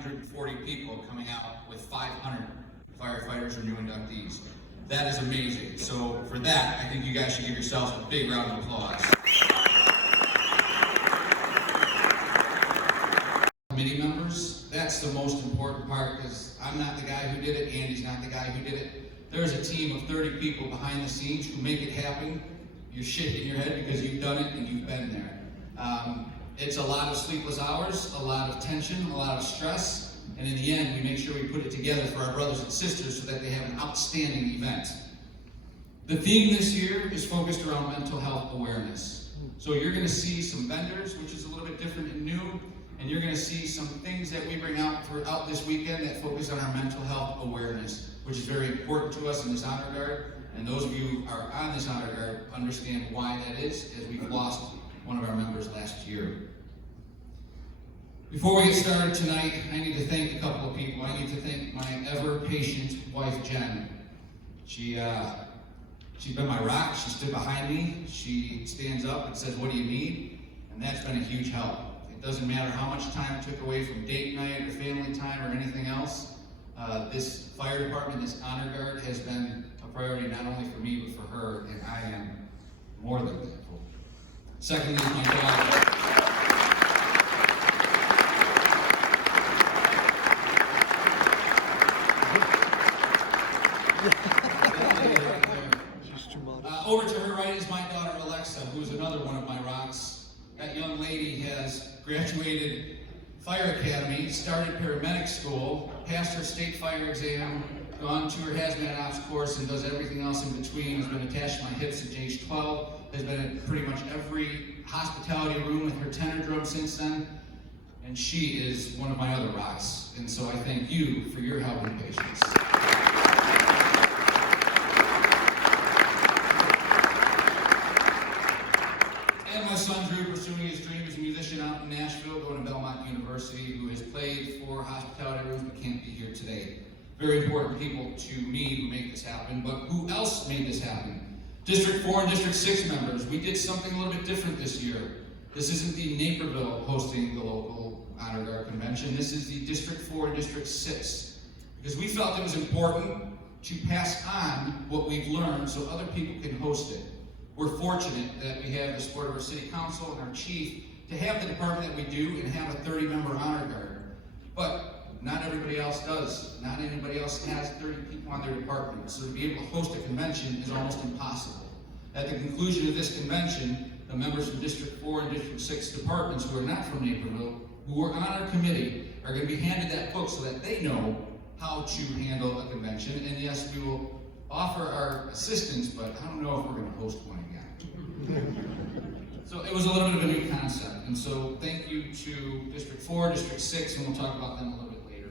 940 people coming out with 500 firefighters or new inductees. That is amazing. So for that, I think you guys should give yourselves a big round of applause. Committee members, that's the most important part, because I'm not the guy who did it, Andy's not the guy who did it. There's a team of 30 people behind the scenes who make it happen. You're shaking your head because you've done it and you've been there. It's a lot of sleepless hours, a lot of tension, a lot of stress, and in the end, we make sure we put it together for our brothers and sisters so that they have an outstanding event. The theme this year is focused around mental health awareness. So you're going to see some vendors, which is a little bit different and new, and you're going to see some things that we bring out throughout this weekend that focus on our mental health awareness, which is very important to us in this honor guard. And those of you who are on this honor guard understand why that is, as we've lost one of our members last year. Before we get started tonight, I need to thank a couple of people. I need to thank my ever-patient wife, Jen. She's been my rock. She stood behind me. She stands up and says, "What do you need?" And that's been a huge help. It doesn't matter how much time it took away from date night or family time or anything else. This fire department, this honor guard, has been a priority not only for me, but for her, and I am more than thankful. Secondly is my daughter. Over to her right is my daughter Alexa, who is another one of my rocks. That young lady has graduated Fire Academy, started paramedic school, passed her state fire exam, gone to her hazmat ops course, and does everything else in between. Has been attached to my hips at age 12, has been in pretty much every hospitality room with her tenor drum since then, and she is one of my other rocks. And so I thank you for your help and patience. My son Drew, pursuing his dream as a musician out in Nashville, going to Belmont University, who has played for hospitality rooms but can't be here today. Very important people to me who make this happen, but who else made this happen? District 4 and District 6 members. We did something a little bit different this year. This isn't the Naperville hosting the local honor guard convention. This is the District 4 and District 6, because we felt it was important to pass on what we've learned so other people can host it. We're fortunate that we have the support of our city council and our chief to have the department that we do and have a 30-member honor guard. But not everybody else does. Not anybody else has 30 people on their department. So to be able to host a convention is almost impossible. At the conclusion of this convention, the members from District 4 and District 6 departments who are not from Naperville, who are on our committee, are going to be handed that book so that they know how to handle a convention. And yes, we will offer our assistance, but I don't know if we're going to host one again. So it was a little bit of a new concept, and so thank you to District 4, District 6, and we'll talk about them a little bit later.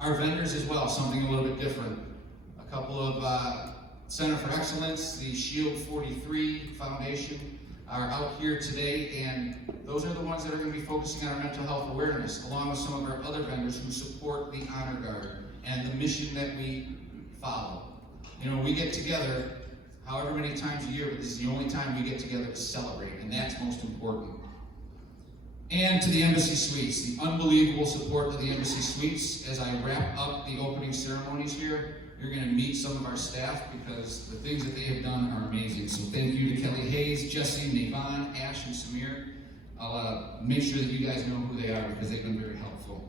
Our vendors as well, something a little bit different. A couple of Center for Excellence, the Shield 43 Foundation, are out here today, and those are the ones that are going to be focusing on our mental health awareness, along with some of our other vendors who support the honor guard and the mission that we follow. You know, we get together however many times a year, but this is the only time we get together to celebrate, and that's most important. And to the Embassy Suites, the unbelievable support of the Embassy Suites. As I wrap up the opening ceremonies here, you're going to meet some of our staff because the things that they have done are amazing. So thank you to Kelly Hayes, Jesse, Navon, Ash, and Samir. I'll make sure that you guys know who they are because they've been very helpful.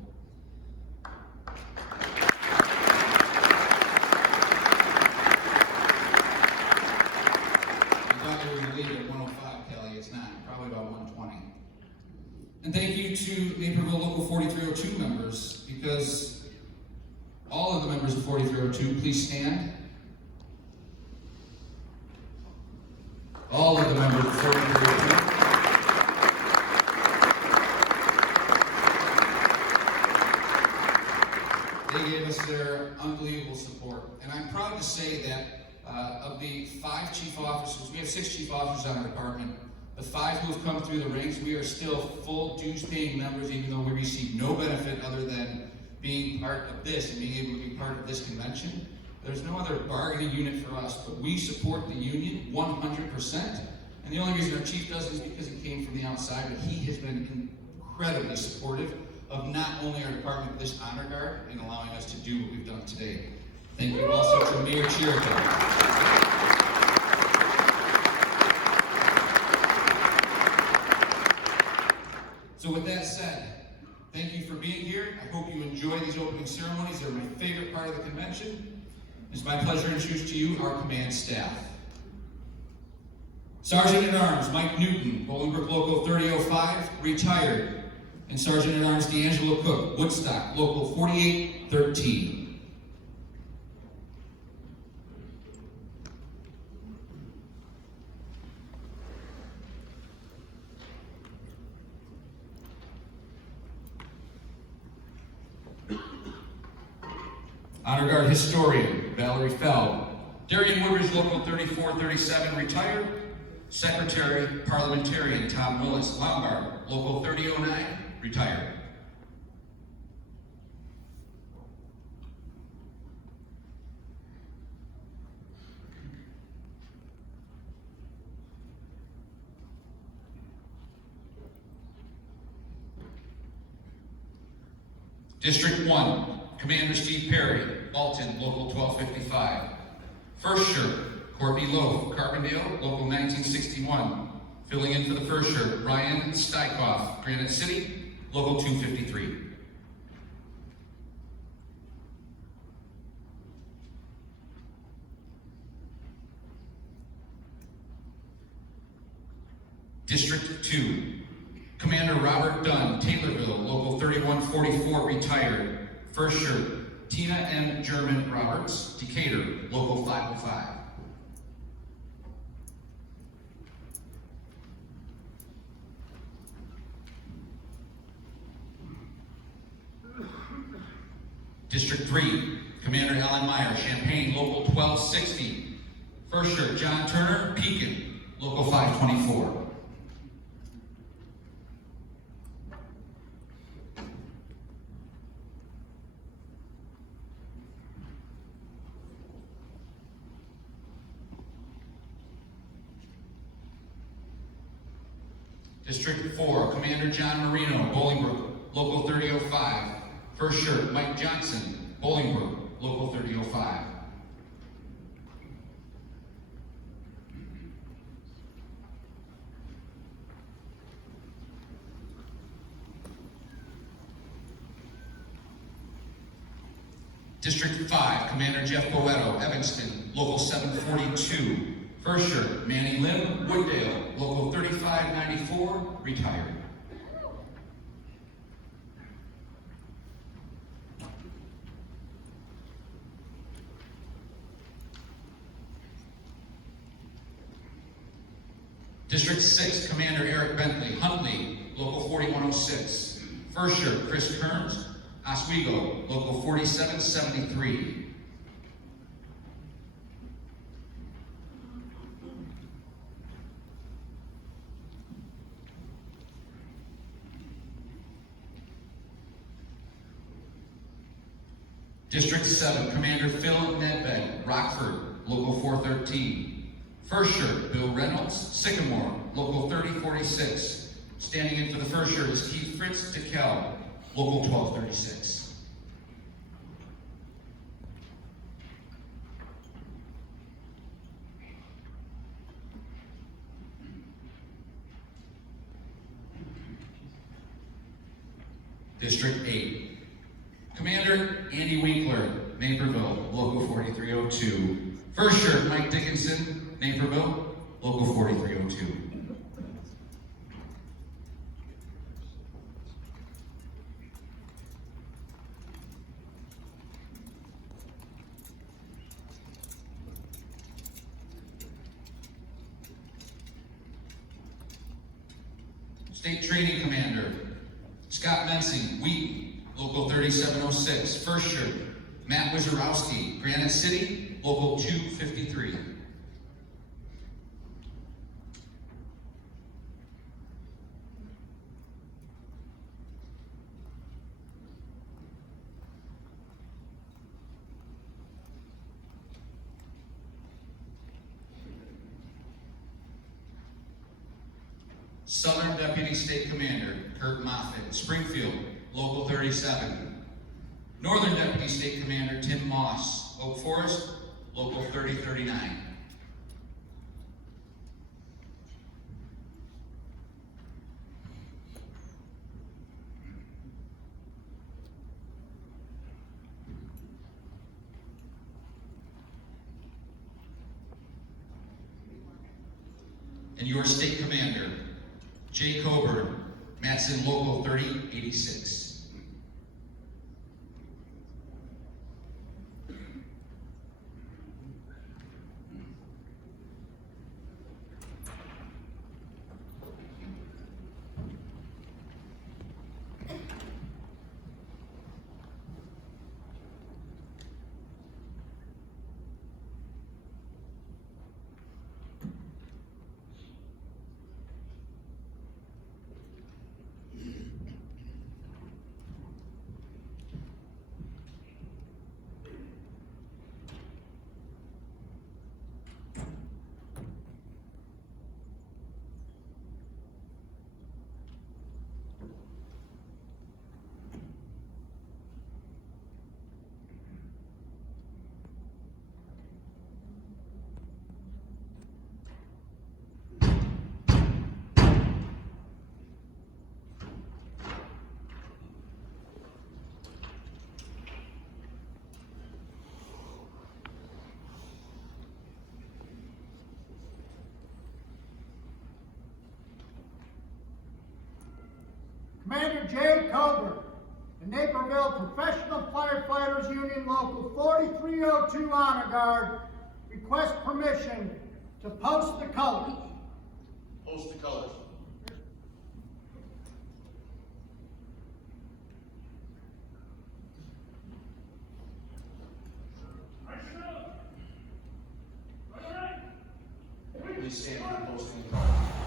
At 105, Kelly, it's not, probably about 120. And thank you to Naperville Local 4302 members, because all of the members of 4302, please stand. All of the members of 4302. They gave us their unbelievable support. And I'm proud to say that of the 5 chief officers, we have 6 chief officers on our department. The 5 who have come through the ranks, we are still full dues-paying members, even though we receive no benefit other than being part of this and being able to be part of this convention. There's no other bargaining unit for us, but we support the union 100%. And the only reason our chief does it is because he came from the outside, but he has been incredibly supportive of not only our department, but this honor guard in allowing us to do what we've done today. Thank you also to Mayor Chirico. So with that said, thank you for being here. I hope you enjoy these opening ceremonies. They're my favorite part of the convention. It's my pleasure to introduce to you our command staff. Sergeant-at-Arms Mike Newton, Bolingbrook Local 3005, retired. And Sergeant-at-Arms D'Angelo Cook, Woodstock, Local 4813. Honor Guard Historian, Valerie Feld. Darien Woodridge, Local 3437, retired. Secretary, Parliamentarian Tom Willis, Lombard, Local 3009, retired. District 1, Commander Steve Perry, Alton, Local 1255. First Shirt, Courtney Loaf, Carbondale, Local 1961. Filling in for the First Shirt, Ryan Stikoff, Granite City, Local 253. District 2, Commander Robert Dunn, Taylorville, Local 3144, retired. First Shirt, Tina M. German Roberts, Decatur, Local 505. District 3, Commander Alan Meyer, Champaign, Local 1260. First Shirt, John Turner, Pekin, Local 524. District 4, Commander John Marino, Bolingbrook, Local 3005. First Shirt, Mike Johnson, Bolingbrook, Local 3005. District 5, Commander Jeff Boetto, Evanston, Local 742. First Shirt, Manny Lim, Wooddale, Local 3594, retired. District 6, Commander Eric Bentley, Huntley, Local 4106. First Shirt, Chris Kearns, Oswego, Local 4773. District 7, Commander Phil Nedved, Rockford, Local 413. First Shirt, Bill Reynolds, Sycamore, Local 3046. Standing in for the First Shirt is Keith Fritz DeKel, Local 1236. District 8. Commander Andy Winkler, Naperville, Local 4302. First Shirt, Mike Dickinson, Naperville, Local 4302. State Training Commander Scott Mensing, Wheaton, Local 3706. First Shirt, Matt Wizarowski, Granite City, Local 253. Southern Deputy State Commander Kurt Moffitt, Springfield, Local 37. Northern Deputy State Commander Tim Moss, Oak Forest, Local 3039. And your State Commander, Jay Coburn, Matson, Local 3086. Commander Jay Coburn, the Naperville Professional Firefighters Union Local 4302 Honor Guard, request permission to post the colors. Post the colors. Please stand for posting the colors.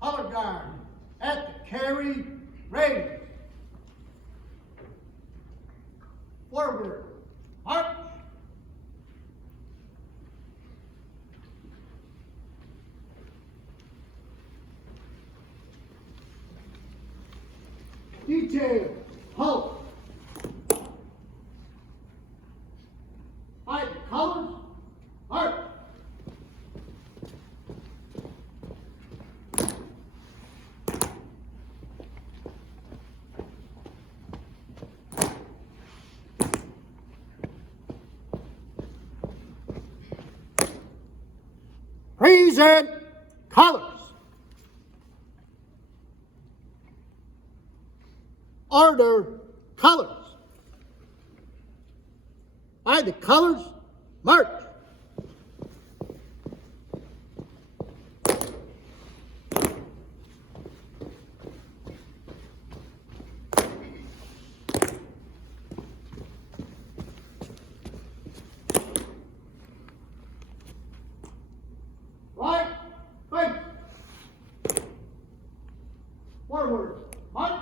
Color Guard at the carry, raise. Forward, march. Detail, halt. By the colors, march. Present colors. Order colors. By the colors, march. Right, face. Forward, march.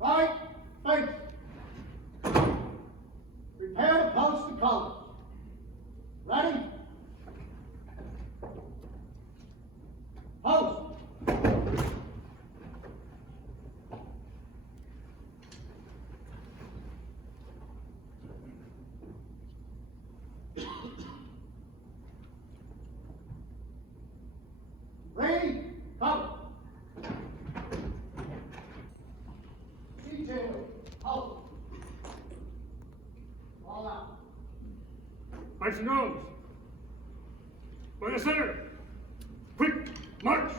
Right, face. Prepare to post the colors. Ready? Post. Ready, cover. Detail, halt. All out. Eyes and nose. By the center. Quick, march.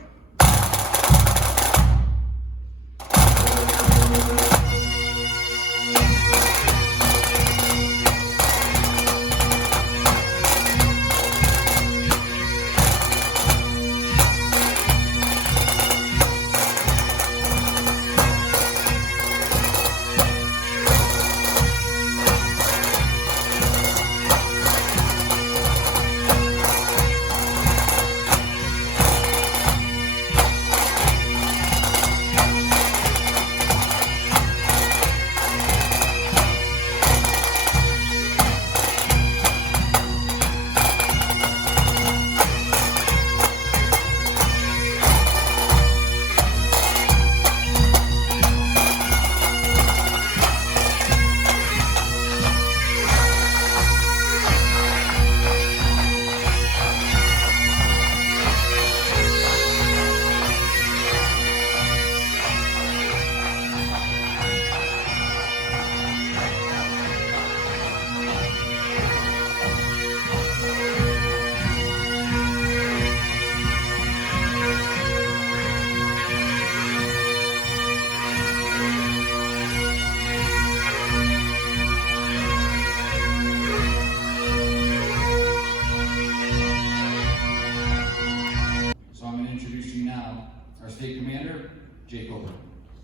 So I'm going to introduce you now, our state commander, Coburn.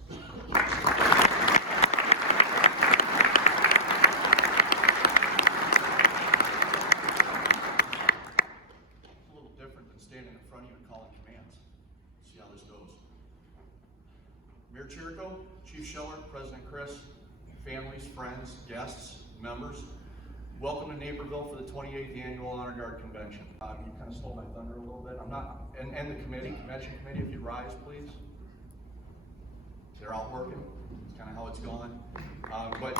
It's a little different than standing in front of you and calling commands. See how this goes. Mayor Chirico, Chief Scheller, President Chris, families, friends, guests, members, welcome to Naperville for the 28th Annual Honor Guard Convention. You kind of stole my thunder a little bit. I'm not, and the convention committee, if you rise, please. They're out working. It's kind of how it's going. But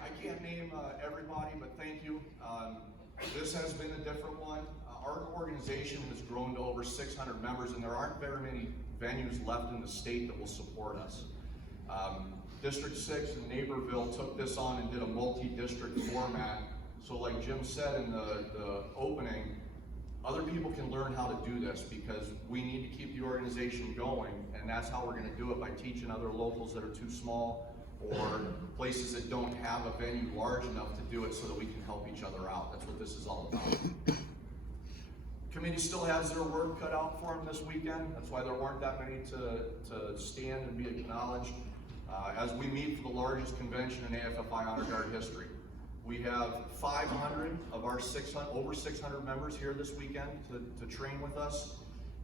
I can't name everybody, but thank you. This has been a different one. Our organization has grown to over 600 members, and there aren't very many venues left in the state that will support us. District 6 in Naperville took this on and did a multi-district format. So like Jim said in the opening, other people can learn how to do this because we need to keep the organization going, and that's how we're gonna do it, by teaching other locals that are too small or places that don't have a venue large enough to do it so that we can help each other out. That's what this is all about. Committee still has their work cut out for them this weekend. That's why there weren't that many to stand and be acknowledged. As we meet for the largest convention in AFFI Honor Guard history. We have 500 of our over 600 members here this weekend to train with us,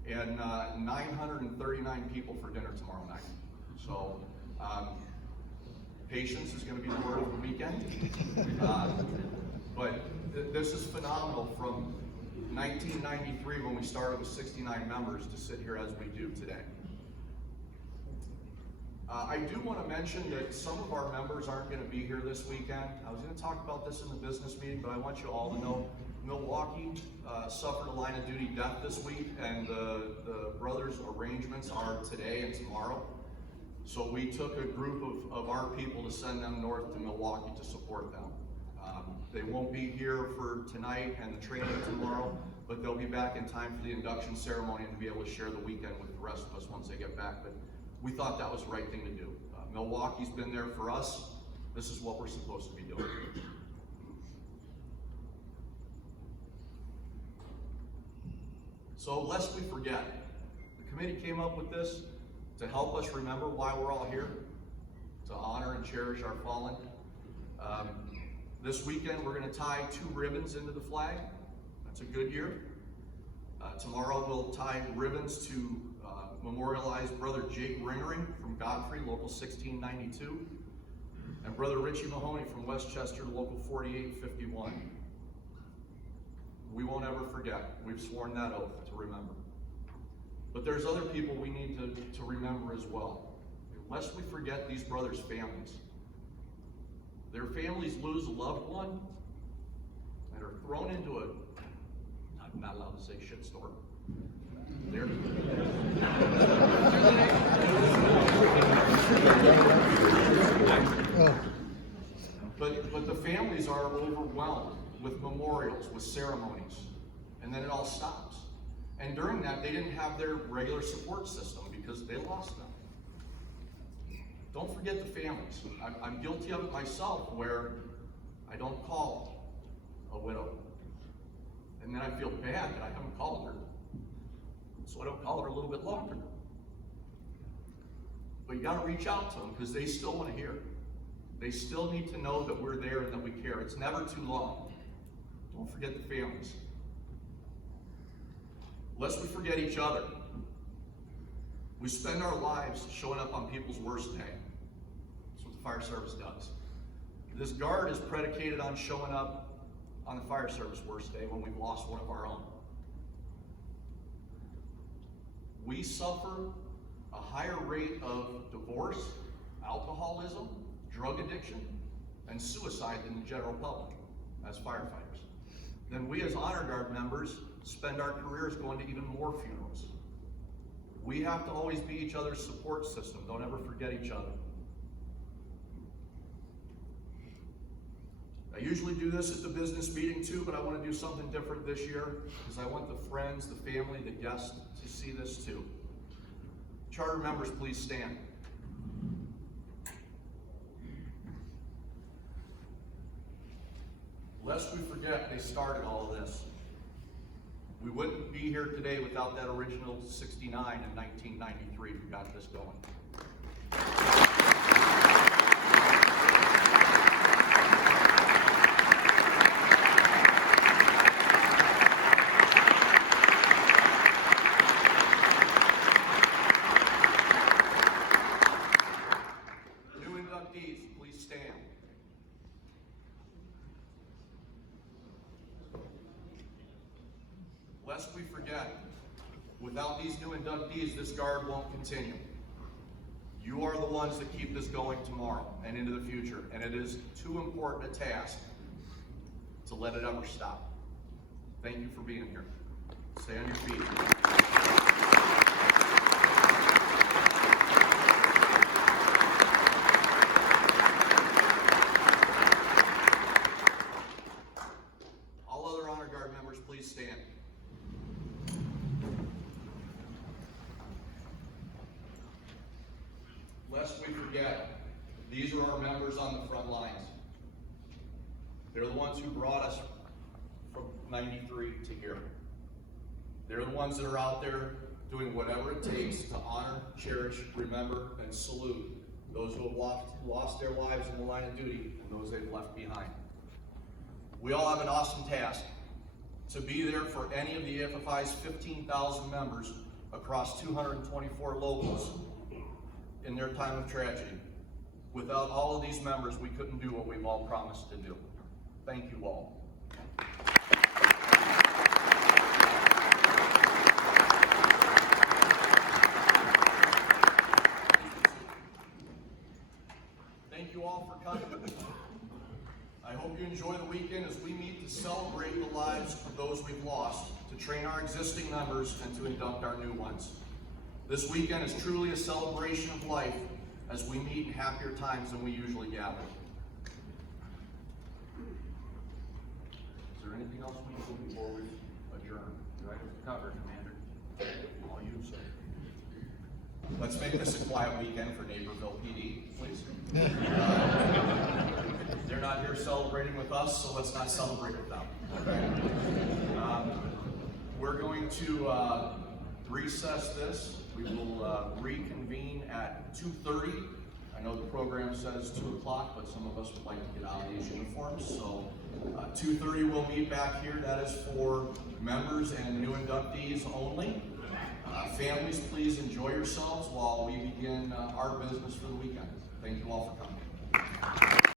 and 939 people for dinner tomorrow night. So, patience is going to be the word of the weekend. But this is phenomenal from 1993 when we started with 69 members to sit here as we do today. I do want to mention that some of our members aren't going to be here this weekend. I was going to talk about this in the business meeting, but I want you all to know Milwaukee suffered a line of duty death this week, and the brothers' arrangements are today and tomorrow. So we took a group of our people to send them north to Milwaukee to support them. They won't be here for tonight and the training tomorrow, but they'll be back in time for the induction ceremony and to be able to share the weekend with the rest of us once they get back. But we thought that was the right thing to do. Milwaukee's been there for us. This is what we're supposed to be doing. So lest we forget, the committee came up with this to help us remember why we're all here, to honor and cherish our fallen. This weekend we're going to tie 2 ribbons into the flag. That's a good year. Tomorrow we'll tie ribbons to memorialize Brother Jake Ringering from Godfrey, Local 1692, and Brother Richie Mahoney from Westchester, Local 4851. We won't ever forget. We've sworn that oath to remember. But there's other people we need to remember as well. Lest we forget these brothers' families. Their families lose a loved one and are thrown into I'm not allowed to say shitstorm. But the families are overwhelmed with memorials, with ceremonies, and then it all stops. And during that, they didn't have their regular support system because they lost them. Don't forget the families. I'm guilty of it myself, where I don't call a widow. And then I feel bad that I haven't called her. So I don't call her a little bit longer. But you gotta reach out to them because they still want to hear. They still need to know that we're there and that we care. It's never too long. Don't forget the families. Lest we forget each other. We spend our lives showing up on people's worst day. That's what the fire service does. This guard is predicated on showing up on the fire service worst day when we've lost one of our own. We suffer a higher rate of divorce, alcoholism, drug addiction, and suicide than the general public as firefighters. Then we as Honor Guard members spend our careers going to even more funerals. We have to always be each other's support system. Don't ever forget each other. I usually do this at the business meeting too, but I want to do something different this year because I want the friends, the family, the guests to see this too. Charter members, please stand. Lest we forget, they started all of this. We wouldn't be here today without that original 69 in 1993 who got this going. Lest we forget, without these new inductees, this guard won't continue. You are the ones that keep this going tomorrow and into the future, and it is too important a task to let it ever stop. Thank you for being here. Stay on your feet. members please stand? Lest we forget, these are our members on the front lines. They're the ones who brought us from 93 to here. They're the ones that are out there doing whatever it takes to honor, cherish, remember, and salute those who have lost their lives in the line of duty and those they've left behind. We all have an awesome task to be there for any of the AFFI's 15,000 members across 224 locals in their time of tragedy. Without all of these members, we couldn't do what we've all promised to do. Thank you all. Thank you all for coming. I hope you enjoy the weekend as we meet to celebrate the lives of those we've lost, to train our existing members, and to induct our new ones. This weekend is truly a celebration of life as we meet in happier times than we usually gather. Is there anything else we can do before we adjourn? Do I have to cover, Commander? All you, sir. Let's make this a quiet weekend for Naperville PD, please. They're not here celebrating with us, so let's not celebrate with them. Okay? We're going to recess this. We will reconvene at 2:30. I know the program says 2 o'clock, but some of us would like to get out of these uniforms. So 2:30 we'll meet back here. That is for members and new inductees only. Families, please enjoy yourselves while we begin our business for the weekend. Thank you all for coming.